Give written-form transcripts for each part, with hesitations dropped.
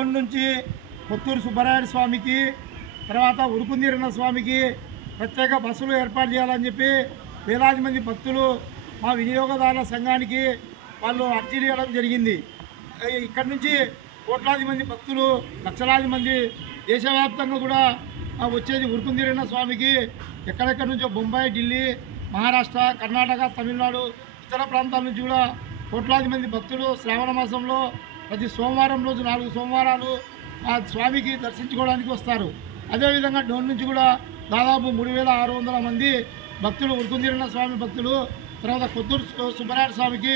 డోన్ నుంచి కొత్తూరు సుబ్బరాయుడు స్వామికి తర్వాత ఉరుకుందీరన్న స్వామికి ప్రత్యేక బస్సులు ఏర్పాటు చేయాలని చెప్పి వేలాది మంది భక్తులు మా వినియోగదారుల సంఘానికి వాళ్ళు అర్జీలు ఇవ్వడం జరిగింది. ఇక్కడి నుంచి కోట్లాది మంది భక్తులు, లక్షలాది మంది దేశవ్యాప్తంగా కూడా వచ్చేది ఉరుకుందీరన్న స్వామికి. ఎక్కడెక్కడి నుంచో బొంబాయి, ఢిల్లీ, మహారాష్ట్ర, కర్ణాటక, తమిళనాడు, ఇతర ప్రాంతాల నుంచి కూడా కోట్లాది మంది భక్తులు శ్రావణ మాసంలో ప్రతి సోమవారం రోజు 4 సోమవారాలు ఆ స్వామికి దర్శించుకోవడానికి వస్తారు. అదేవిధంగా డోన్ నుంచి కూడా దాదాపు 3600 మంది భక్తులు, ఉరుకుందీరన్న స్వామి భక్తులు, తర్వాత కొత్తూరు సుబ్బరాయుడు స్వామికి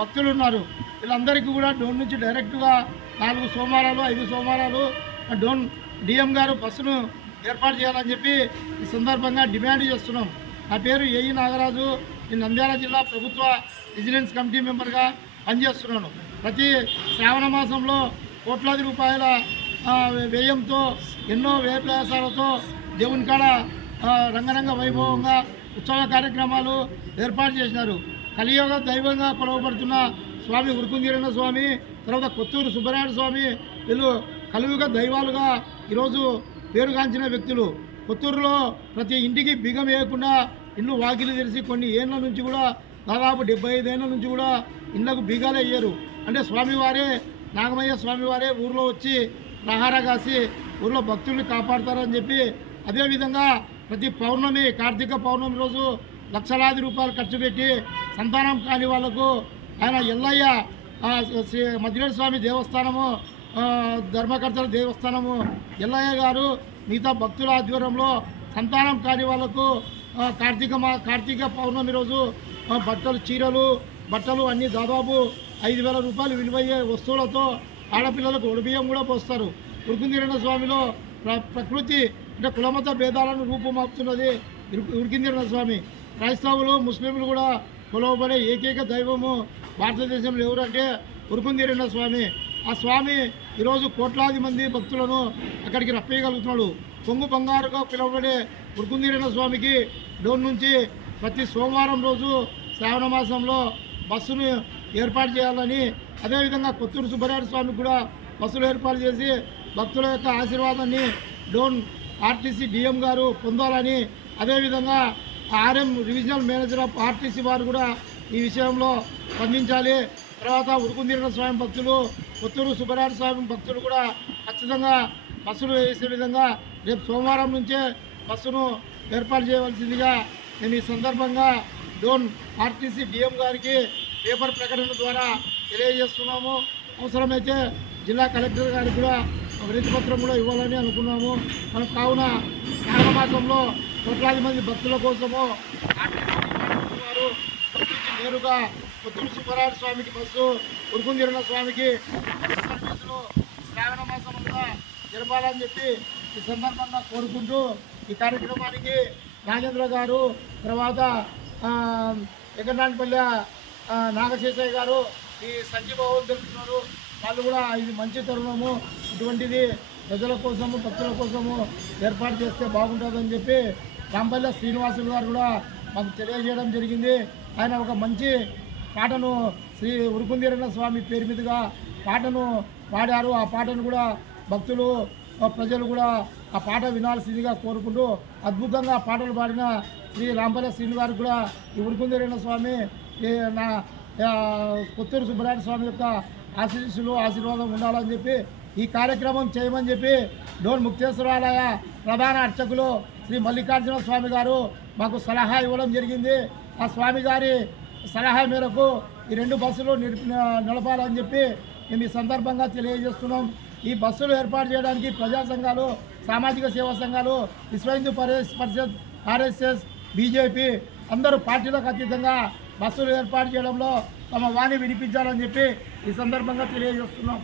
భక్తులు ఉన్నారు. వీళ్ళందరికీ కూడా డోన్ నుంచి డైరెక్ట్గా 4 సోమవారాలు 5 సోమవారాలు డోన్ డిఎం గారు బస్సును ఏర్పాటు చేయాలని చెప్పి ఈ సందర్భంగా డిమాండ్ చేస్తున్నాం. నా పేరు ఏఈ నాగరాజు. నేను నంద్యాల జిల్లా ప్రభుత్వ విజిలెన్స్ కమిటీ మెంబర్గా పనిచేస్తున్నాను. ప్రతి శ్రావణ మాసంలో కోట్లాది రూపాయల వ్యయంతో ఎన్నో వ్యయ ప్రయాసాలతో దేవుని కాడ రంగరంగ వైభవంగా ఉత్సవ కార్యక్రమాలు ఏర్పాటు చేసినారు. కలియుగ దైవంగా కొలవబడుతున్న స్వామి ఉరుకుందీరన్న స్వామి, తర్వాత కొత్తూరు సుబ్బరాయుడు స్వామి, వీళ్ళు కలియుగ దైవాలుగా ఈరోజు పేరుగాంచిన వ్యక్తులు. కొత్తూరులో ప్రతి ఇంటికి బిగం వేయకుండా ఇల్లు వాకిలు తెరిచి కొన్ని ఏళ్ళ నుంచి కూడా దాదాపు 75 ఏళ్ళ నుంచి కూడా ఇళ్లకు బీగాలే వేయరు. అంటే స్వామివారే, నాగమయ్య స్వామివారే ఊర్లో వచ్చి ప్రహార కాసి ఊర్లో భక్తుల్ని కాపాడతారని చెప్పి, అదేవిధంగా ప్రతి పౌర్ణమి, కార్తీక పౌర్ణమి రోజు లక్షలాది రూపాయలు ఖర్చు పెట్టి సంతానం కాని వాళ్లకు ఆయన ఎల్లయ్య మద్దిలేటి స్వామి దేవస్థానము, ధర్మకర్తల దేవస్థానము ఎల్లయ్య గారు మిగతా భక్తుల ఆధ్వర్యంలో సంతానం కాని వాళ్లకు కార్తీక పౌర్ణమి రోజు బట్టలు, చీరలు, బట్టలు అన్నీ దాదాపు 5000 రూపాయలు విలువయ్యే వస్తువులతో ఆడపిల్లలకు ఒడిబియ్యం కూడా పోస్తారు. ఉరుకుందీరన్న స్వామిలో ప్రకృతి అంటే కులమత భేదాలను రూపుమాపుతున్నది ఉరుకుందీరన్న స్వామి. క్రైస్తవులు, ముస్లింలు కూడా కొలవబడే ఏకైక దైవము భారతదేశంలో ఎవరంటే ఉరుకుందీరన్న స్వామి. ఆ స్వామి ఈరోజు కోట్లాది మంది భక్తులను అక్కడికి రప్పేయగలుగుతున్నాడు. కొంగు బంగారుగా పిలువబడే ఉరుకుందీరన్న స్వామికి డోన్ నుంచి ప్రతి సోమవారం రోజు శ్రావణ మాసంలో బస్సును ఏర్పాటు చేయాలని, అదేవిధంగా కొత్తూరు సుబ్బరాయుడు స్వామికి కూడా బస్సులు ఏర్పాటు చేసి భక్తుల యొక్క ఆశీర్వాదాన్ని డోన్ ఆర్టీసీ డిఎం గారు పొందాలని, అదేవిధంగా RM revisional manager of RTC వారు కూడా ఈ విషయంలో స్పందించాలి. తర్వాత ఉరుకుందీరన్న స్వామి భక్తులు, కొత్తూరు సుబ్బరాయుడు స్వామి భక్తులు కూడా ఖచ్చితంగా బస్సులు వేసే విధంగా రేపు సోమవారం నుంచే బస్సును ఏర్పాటు చేయవలసిందిగా నేను ఈ సందర్భంగా డోన్ ఆర్టీసీ డిఎం గారికి పేపర్ ప్రకటన ద్వారా తెలియజేస్తున్నాము. అవసరమైతే జిల్లా కలెక్టర్ గారికి కూడా వినతిపత్రం కూడా ఇవ్వాలని అనుకున్నాము. మనం కావున శ్రావణ మాసంలో కోట్లాది మంది భక్తుల కోసము ఆర్టీసీ వారు నేరుగా కొత్తూరు సుబ్బరాయుడు స్వామికి బస్సు, ఉరుకుందీరన్న స్వామికి సర్వీసులు శ్రావణ మాసంలో జరపాలని చెప్పి ఈ సందర్భంగా కోరుకుంటూ ఈ కార్యక్రమానికి నాగేంద్ర గారు, తర్వాత ఎగనాన్పల్లి నాగశేషయ్య గారు ఈ సంఘీభావం తెలుపుతున్నారు. వాళ్ళు కూడా ఇది మంచి తరుణము, ఇటువంటిది ప్రజల కోసము, భక్తుల కోసము ఏర్పాటు చేస్తే బాగుంటుందని చెప్పి రాంపల్లి శ్రీనివాసులు గారు కూడా మాకు తెలియజేయడం జరిగింది. ఆయన ఒక మంచి పాటను శ్రీ ఉరుకుందీరన్న స్వామి పేరు మీదుగా పాటను పాడారు. ఆ పాటను కూడా భక్తులు, ప్రజలు కూడా ఆ పాట వినాల్సిందిగా కోరుకుంటూ అద్భుతంగా పాటలు పాడిన శ్రీ రాంపల్లి శ్రీను గారికి కూడా ఈ ఉరుకుందీరన్న స్వామి, కొత్తూరు సుబ్బరాయుడు స్వామి యొక్క ఆశీర్వాదం ఉండాలని చెప్పి ఈ కార్యక్రమం చేయమని చెప్పి డోన్ ముక్తేశ్వరాలయ ప్రధాన అర్చకులు శ్రీ మల్లికార్జున స్వామి గారు మాకు సలహా ఇవ్వడం జరిగింది. ఆ స్వామి గారి సలహా మేరకు ఈ 2 బస్సులు నడపాలని చెప్పి మేము ఈ సందర్భంగా తెలియజేస్తున్నాం. ఈ బస్సులు ఏర్పాటు చేయడానికి ప్రజా సంఘాలు, సామాజిక సేవా సంఘాలు, విశ్వ హిందూ పరిషత్, ఆర్ఎస్ఎస్, బీజేపీ అందరూ పార్టీలకు అతీతంగా బస్సులు ఏర్పాటు చేయడంలో తమ వాణి వినిపించాలని చెప్పి ఈ సందర్భంగా తెలియజేస్తున్నాం.